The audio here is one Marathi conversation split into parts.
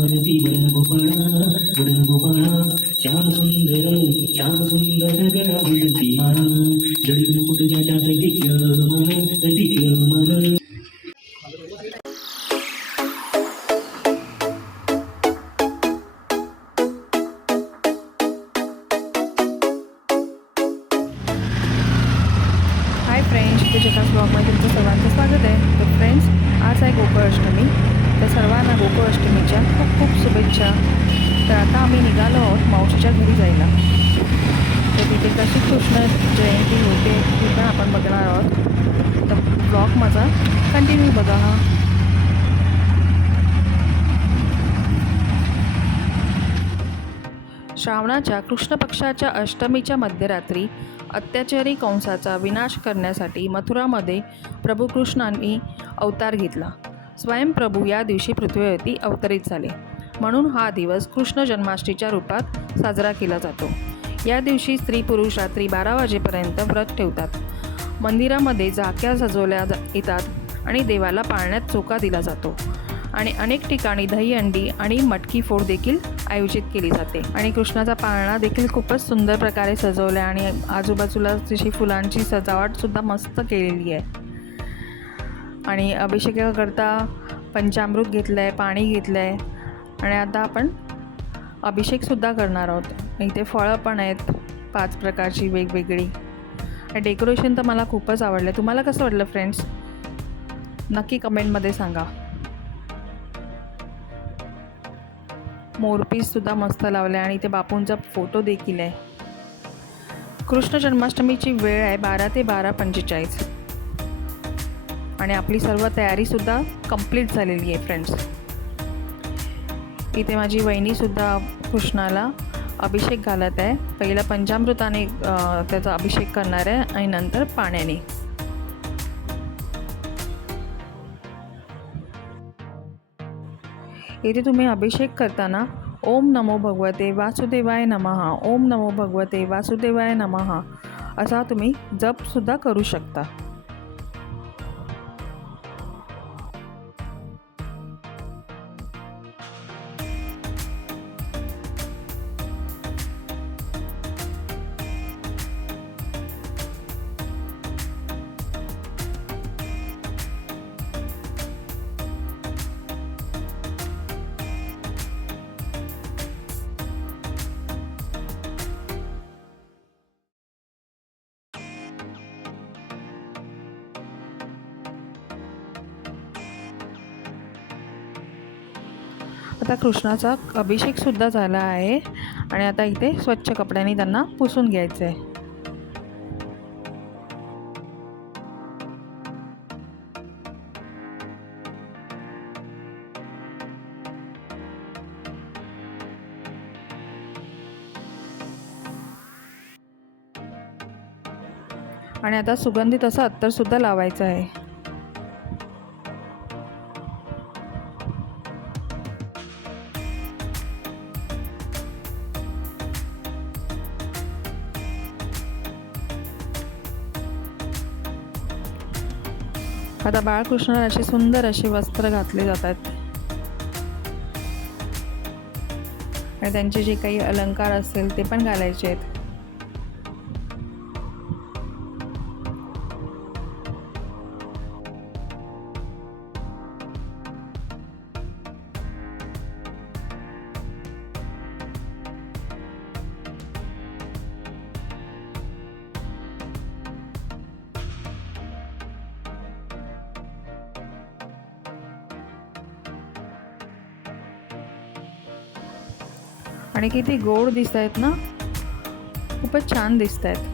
आरती वरण गोपाळा वरण गोपाळा श्याम सुंदर श्याम सुंदर गळा विळती माळा जडित मुकुट ज्याच्या मावशीच्या घरी जायला. तर तिथे कशी कृष्ण जयंती होते ती पण आपण बघणार आहोत. तर ब्लॉग माझा कंटिन्यू बघा. हा श्रावणाच्या कृष्ण पक्षाच्या अष्टमीच्या मध्यरात्री अत्याचारी कंसाचा विनाश करण्यासाठी मथुरामध्ये प्रभू कृष्णांनी अवतार घेतला. स्वयंप्रभू या दिवशी पृथ्वीवरती अवतरित झाले. म्हणून हा दिवस कृष्ण जन्माष्टमीच्या रूपात साजरा केला जातो. या दिवशी स्त्री पुरुष रात्री बारा वाजेपर्यंत व्रत ठेवतात. मंदिरामध्ये झाक्या सजवल्या जा- येतात आणि देवाला पाळण्यात चोका दिला जातो. आणि अनेक ठिकाणी दहीहंडी आणि मटकी फोड देखील आयोजित केली जाते. आणि कृष्णाचा पाळणा देखील खूपच सुंदर प्रकारे सजवला आहे आणि आजूबाजूला तशी फुलांची सजावटसुद्धा मस्त केलेली आहे. आणि अभिषेकाकरता पंचामृत घेतलं आहे पाणी घेतलं आहे आणि आता आपण अभिषेकसुद्धा करणार आहोत. इथे फळं पण आहेत पाच प्रकारची वेगवेगळी. आणि डेकोरेशन तर मला खूपच आवडलं. तुम्हाला कसं वाटलं फ्रेंड्स नक्की कमेंटमध्ये सांगा. मोरपीससुद्धा मस्त लावलं आहे आणि इथे बापूंचा फोटो देखील आहे. कृष्ण जन्माष्टमीची वेळ आहे बारा ते बारा पंचेचाळीस. आणि आपली सर्व तयारीसुद्धा कंप्लीट झालेली आहे फ्रेंड्स इथे माझी वहिनीसुद्धा कृष्णाला अभिषेक घालत आहे. पहिलं पंचामृताने त्याचा अभिषेक करणार आहे आणि नंतर पाण्याने. इथे तुम्ही अभिषेक करताना ओम नमो भगवते वासुदेवाय नमः ओम नमो भगवते वासुदेवाय नमः असा तुम्ही जपसुद्धा करू शकता. आता कृष्णाचा अभिषेकसुद्धा झाला आहे. आणि आता इथे स्वच्छ कपड्यांनी त्यांना पुसून घ्यायचं आहे आणि आता सुगंधित असं अत्तरसुद्धा लावायचं आहे. आता बाळकृष्णाला असे सुंदर असे वस्त्र घातले जातात आणि त्यांचे जे काही अलंकार असतील ते पण घालायचे आहेत. आणि किती गोड दिसत आहेत ना. खूपच छान दिसत आहेत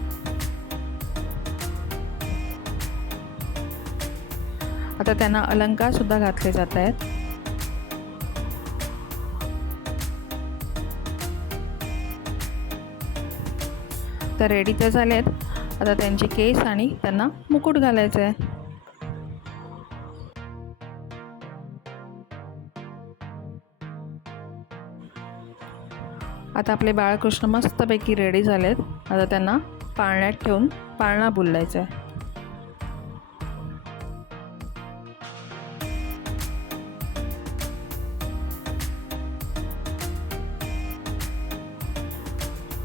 आता त्यांना अलंकार सुद्धा घातले जात आहेत तर रेडी तर झाले आहेत आता त्यांचे केस आणि त्यांना मुकुट घालायचं आहे आता आपले बाळकृष्ण मस्तपैकी रेडी झालेत. आता त्यांना पाळण्यात ठेवून पाळणा बुललायचा आहे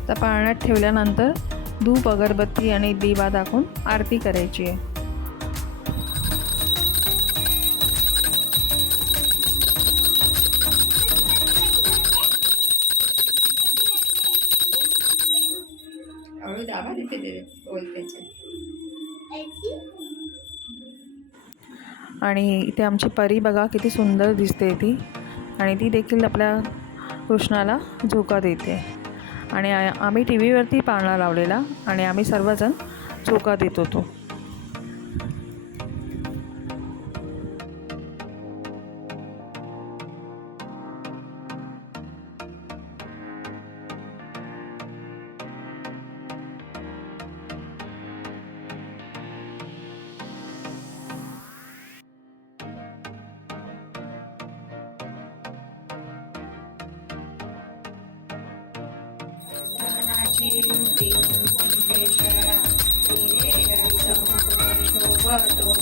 तर पाळण्यात ठेवल्यानंतर धूप अगरबत्ती आणि दिवा दाखवून आरती करायची आहे. आणि इथे आमची परी बघा किती सुंदर दिसते ती. आणि ती देखील आपल्या कृष्णाला झोका देते. आणि आम्ही टी व्हीवरती पाळणा लावलेला आणि आम्ही सर्वजण झोका देत होतो. ीं शरणा धीरे गणितं शोभतो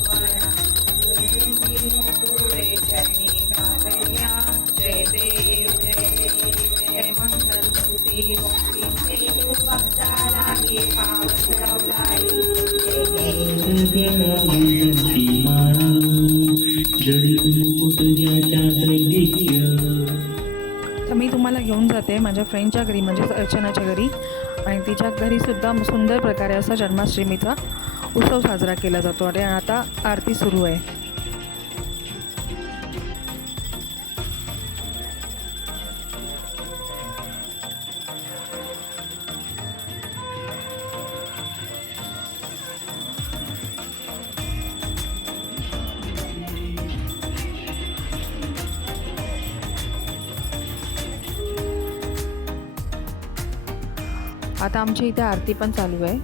तर मी तुम्हाला घेऊन जाते माझ्या फ्रेंडच्या घरी म्हणजेच अर्चनाच्या घरी. आणि तिच्या घरीसुद्धा सुंदर प्रकारे असा जन्माष्टमीचा उत्सव साजरा केला जातो. आणि आता आरती सुरू आहे. आता आमच्या इथे आरती पण चालू आहे.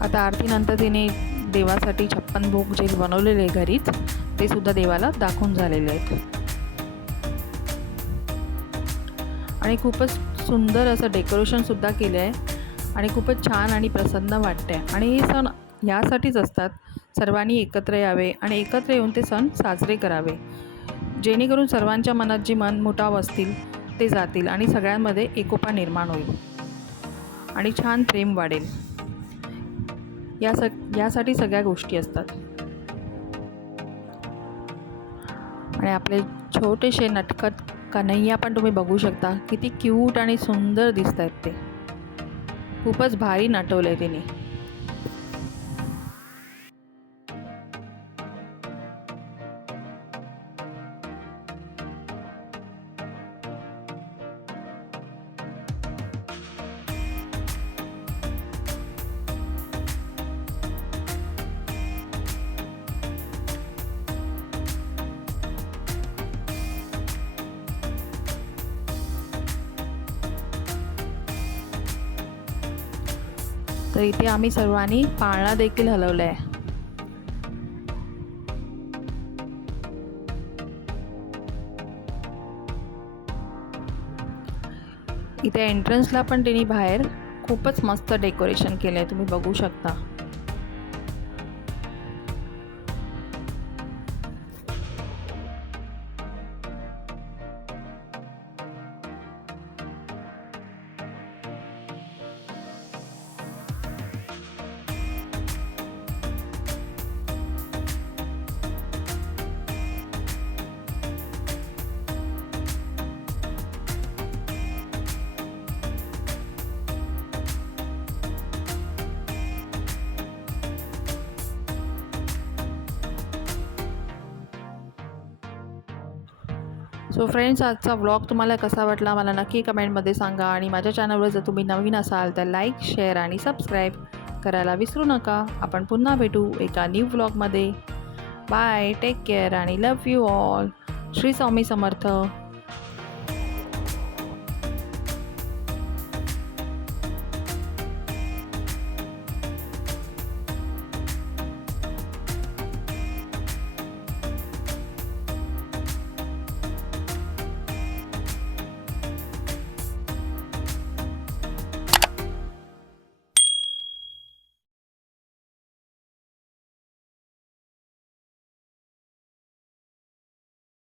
आता आरतीनंतर तिने देवासाठी छप्पन भोग जे बनवलेले आहे घरीच ते सुद्धा देवाला दाखवून झालेले आहेत. आणि खूपच सुंदर असं डेकोरेशनसुद्धा केलं आहे आणि खूपच छान आणि प्रसन्न वाटते आणि हे सण यासाठीच असतात. सर्वांनी एकत्र यावे आणि एकत्र येऊन ते सण साजरे करावे. जेणेकरून सर्वांच्या मनात जे मन मुटाव असतील ते जातील आणि सगळ्यांमध्ये एकोपा निर्माण होईल. आणि छान प्रेम वाढेल. या स यासाठी सगळ्या गोष्टी असतात. आणि आपले छोटेसे नटखट कन्हैया पण तुम्ही बघू शकता. किती क्यूट आणि सुंदर दिसत आहेत ते. खूपच भारी नटवलं आहे तिने. तर इथे आम्ही सर्वांनी पाळणा देखील हलवला आहे. इथे एंट्रन्सला पण तिने बाहेर खूपच मस्त डेकोरेशन केलं आहे तुम्ही बघू शकता. सो फ्रेंड्स आजचा व्लॉग तुम्हाला कसा वाटला मला नक्की कमेंटमध्ये सांगा आणि माझ्या चॅनलवर जर तुम्ही नवीन असाल तर लाईक शेअर आणि सबस्क्राईब करायला विसरू नका. आपण पुन्हा भेटू एका न्यू व्लॉगमध्ये बाय टेक केअर आणि love you all Shri Swami Samarth.